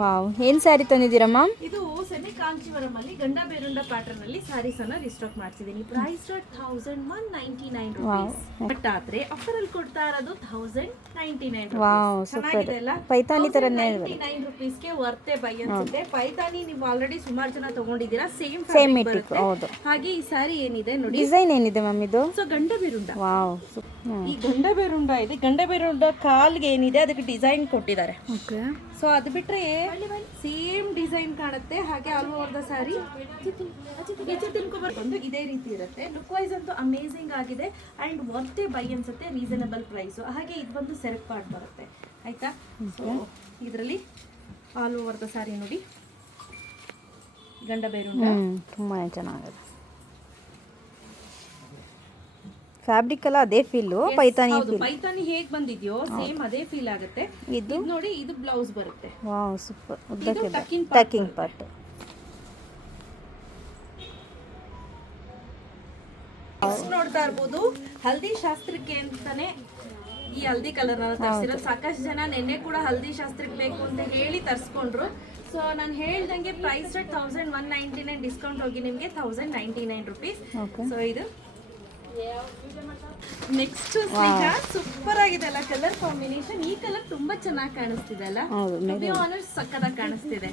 Wow, ಏನು sari ತಂದಿದ್ದೀರಾ ma'am? ಇದು ಸೆಮಿ ಕಾಂಚೀವರಂ ಅಲ್ಲಿ ಗಂಡ ಬೇರುಂಡ ಪ್ಯಾಟರ್ನ್ ಅಲ್ಲಿ ಸ್ಯಾರೀಸ್ ಅನ್ನ ರಿಸ್ಟಾಕ್ ಮಾಡ್ತಿದ್ದೀನಿ. Price 1199 rupees. ಬಟ್ ಆದ್ರೆ ಆಫರ್ ಅಲ್ಲಿ ಕೊಡ್ತಾ ಇರೋದು 1099 ವಾವ್, ರೂಪೀಸ್. ಸೂಪರ್. ಚೆನ್ನಾಗಿದೆ ಅಲ್ಲ? ಪೈತಾನಿ ತರನೇ 99 ರೂಪೀಸ್ ಗೆ ವರ್ತೆ ಬೈ ಅನ್ಸುತ್ತೆ. ಪೈತಾನಿ ನೀವು ಆಲ್ರೆಡಿ ಸುಮಾರು ಜನ ತಗೊಂಡಿದ್ದೀರಾ. ಸೇಮ್ ಸೇಮ್ ಫ್ಯಾಬ್ರಿಕ್ ಇಟ್ಟಿತ್ತು. ಹೌದು. ಹಾಗೆ ಈ ಸ್ಯಾರಿ ಏನಿದೆ ನೋಡಿ, ಡಿಸೈನ್ ಏನಿದೆ ಮ್ಯಾಮ್ ಇದು? ಸೊ ಗಂಡ ಬೇರುಂಡ. ವಾವ್. ಈ ಗಂಡ ಬೇರುಂಡ ಇದೆ. ಗಂಡ ಬೇರುಂಡ ಕಾಲ್ಗೆ ಏನಿದೆ ಅದಕ್ಕೆ ಡಿಸೈನ್ ಕೊಟ್ಟಿದ್ದಾರೆ. ಓಕೆ. ಸೊ ಅದು ಬಿಟ್ರೆ ಸೇಮ್ ಡಿಸೈನ್ ಕಾಣುತ್ತೆ. ಹಾಗೆ ಆಲ್ ಓವರ್ ದ ಸ್ಯಾರಿ ಬಂದು ಇದೇ ರೀತಿ ಇರುತ್ತೆ. ಲುಕ್ ವೈಸ್ ಅಂತೂ ಅಮೇಸಿಂಗ್ ಆಗಿದೆ ಅಂಡ್ ವರ್ತೆ ಬೈ ಅನ್ಸುತ್ತೆ. Reasonable price. ಹಾಗೆ ಇದು ಬಂದು ಸೆರೆಕ್ ಪಾರ್ಟ್ ಬರುತ್ತೆ, ಆಯ್ತಾ? ಸೊ ಇದರಲ್ಲಿ ಆಲ್ ಓವರ್ ದ ಸ್ಯಾರಿ ನೋಡಿ, ಗಂಡ ಬೇರುಂಡ. ತುಂಬಾ ಚೆನ್ನಾಗಿದೆ. ಫ್ಯಾಬ್ರಿಕ್ ಎಲ್ಲ ಅದೇ ಫೀಲು, ಪೈತಾನಿ ಫೀಲ್. ಪೈತಾನಿ ಹೇಗ್ ಬಂದಿದ್ಯೋ ಸೇಮ್ ಅದೇ ಫೀಲ್ ಆಗುತ್ತೆ. ಇದು ನೋಡಿ, ಇದು ಬ್ಲೌಸ್ ಬರುತ್ತೆ. Wow, super. ಉದ್ದಕ್ಕೆ ಟಕ್ಕಿಂಗ್ ಟಕಿಂಗ್ ಪಾರ್ಟ್. ನೋಡ್ತಾ ಇರ್ಬೋದು, ಹಲ್ದಿ ಶಾಸ್ತ್ರಕ್ಕೆ ಅಂತಾನೆ ಈ ಹಲ್ದಿ ಕಲರ್ ತರಿಸಿರೋದು. ಸಾಕಷ್ಟು ಜನ ನೆನ್ನೆ ಕೂಡ ಹಲ್ದಿ ಶಾಸ್ತ್ರಕ್ಕೆ ಬೇಕು ಅಂತ ಹೇಳಿ ತರಿಸ್ಕೊಂಡ್ರು. ಸೊ ನಾನು ಹೇಳ್ದಂಗೆ ಪ್ರೈಸ್ 1199, ಡಿಸ್ಕೌಂಟ್ ಹೋಗಿ ನಿಮಗೆ 1099 ರೂಪೀಸ್. ಸೊ ಇದು ನೆಕ್ಸ್ಟ್ ಸೂಪರ್ ಆಗಿದೆ ಅಲ್ಲ ಕಲರ್ ಕಾಂಬಿನೇಷನ್. ಈ ಕಲರ್ ತುಂಬಾ ಚೆನ್ನಾಗಿ ಕಾಣಿಸ್ತಿದೆ ಅಲ್ಲ? ಸಕ್ಕತ್ತಾಗಿ ಕಾಣಿಸ್ತಿದೆ.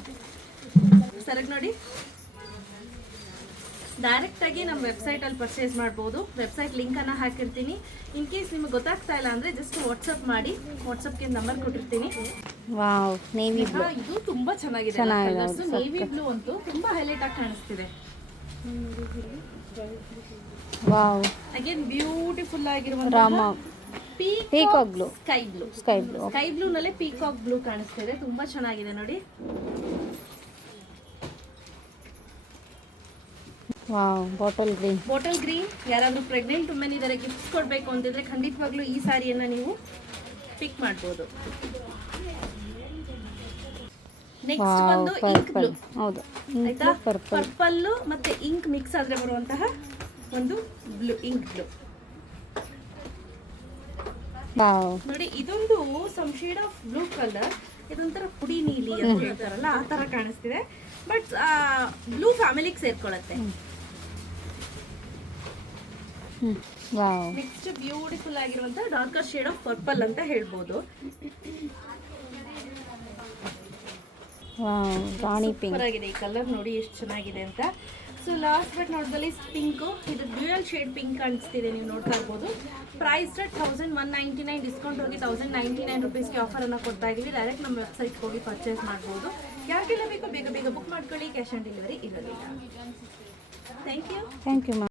ಸರಗ್ ನೋಡಿ, ಡೈರೆಕ್ಟ್ ಆಗಿ ನಮ್ಮ ವೆಬ್ಸೈಟ್ ಅಲ್ಲಿ ಪರ್ಚೇಸ್ ಮಾಡಬಹುದು. ವೆಬ್ಸೈಟ್ ಲಿಂಕ್ ಅನ್ನ ಹಾಕಿರ್ತೀನಿ. ಇನ್ ಕೇಸ್ ನಿಮಗೆ ಗೊತ್ತಾಗ್ತಾ ಇಲ್ಲ ಅಂದ್ರೆ ಜಸ್ಟ್ ವಾಟ್ಸ್ಆಪ್ ಮಾಡಿ. ವಾಟ್ಸ್ಆಪ್ಗೆ ನಂಬರ್ ಕೊಟ್ಟಿರ್ತೀನಿ. Wow, navy blue. ಇದು ತುಂಬಾ ಚೆನ್ನಾಗಿದೆ. ನೇವಿ ಬ್ಲೂ ಅಂತೂ ತುಂಬಾ ಹೈಲೈಟ್ ಆಗಿ ಕಾಣಿಸ್ತಿದೆ. ವಾವ್, ಅಗೇನ್ ಬ್ಯೂಟಿಫುಲ್ ಆಗಿರುವಂತ Rama peacock blue, sky blue. Sky blue ನಲ್ಲಿ ಪೀಕಾಕ್ ಬ್ಲೂ ಕಾಣಿಸ್ತಿದೆ. ತುಂಬಾ ಚೆನ್ನಾಗಿದೆ ನೋಡಿ. Wow, bottle green. ಯಾರಾದ್ರೂ ಪ್ರೆಗ್ನೆಂಟ್ ವುಮೆನ್ ಇದಾರೆ, ಗಿಫ್ಟ್ಸ್ ಕೊಡ್ಬೇಕು ಅಂತಿದ್ರೆ ಖಂಡಿತವಾಗ್ಲೂ ಈ ಸಾರಿಯನ್ನ ನೀವು ಪಿಕ್ ಮಾಡಬಹುದು. ನೆಕ್ಸ್ಟ್ ಬಂದು ಇಂಕ್ ಬ್ಲೂ. ಹೌದು, ಆಯ್ತಾ? ಪರ್ಪಲ್ ಮತ್ತೆ ಇಂಕ್ ಮಿಕ್ಸ್ ಆದ್ರೆ ಬರುವಂತಹ ಒಂದು ಬ್ಲೂ, ಇಂಕ್ ಬ್ಲೂ. ವಾವ್, ನೋಡಿ, ಇದೊಂದು some shade of blue colour. ಇದೊಂಥರ ಪುಡಿ ನೀಲಿ ಅಂತ ಹೇಳ್ತಾರಲ್ಲ, ಆ ತರ ಕಾಣಿಸ್ತಿದೆ. ಬಟ್ ಬ್ಲೂ ಫ್ಯಾಮಿಲಿಗೆ ಸೇರ್ಕೊಳ್ಳುತ್ತೆ. ವಾವ್. ನೆಕ್ಸ್ಟ್ ಬ್ಯೂಟಿಫುಲ್ ಆಗಿರುವಂತ ಡಾರ್ಕರ್ ಶೇಡ್ ಆಫ್ ಪರ್ಪಲ್ ಅಂತ ಹೇಳ್ಬೋದು. ವಾವ್, ರಾಣಿ ಪಿಂಕ್. ಸೂಪರ್ ಆಗಿದೆ ಈ ಕಲರ್ ನೋಡಿ ಎಷ್ಟು ಚೆನ್ನಾಗಿದೆ ಅಂತ. So last but not the least pink. ಇದು ಡ್ಯೂಯಲ್ ಶೇಡ್ ಪಿಂಕ್ ಕಾಣಿಸ್ತಿದೆ, ನೀವು ನೋಡ್ತಾ ಇರ್ಬೋದು. ಪ್ರೈಸ್ 1199, ಡಿಸ್ಕೌಂಟ್ ಹೋಗಿ 1099 ರೂಪೀಸ್ಗೆ ಆಫರ್ ಅನ್ನ ಕೊಡ್ತಾ ಇದೀವಿ. ಡೈರೆಕ್ಟ್ ನಮ್ಮ ವೆಬ್ಸೈಟ್ ಹೋಗಿ ಪರ್ಚೇಸ್ ಮಾಡಬಹುದು. ಯಾರಿಗೆಲ್ಲ ಬೇಕೋ ಬೇಗ ಬೇಗ ಬುಕ್ ಮಾಡ್ಕೊಳ್ಳಿ. ಕ್ಯಾಶ್ ಆನ್ ಡೆಲಿವರಿ ಇರೋದಿಲ್ಲ. Thank you. Thank you ma'am.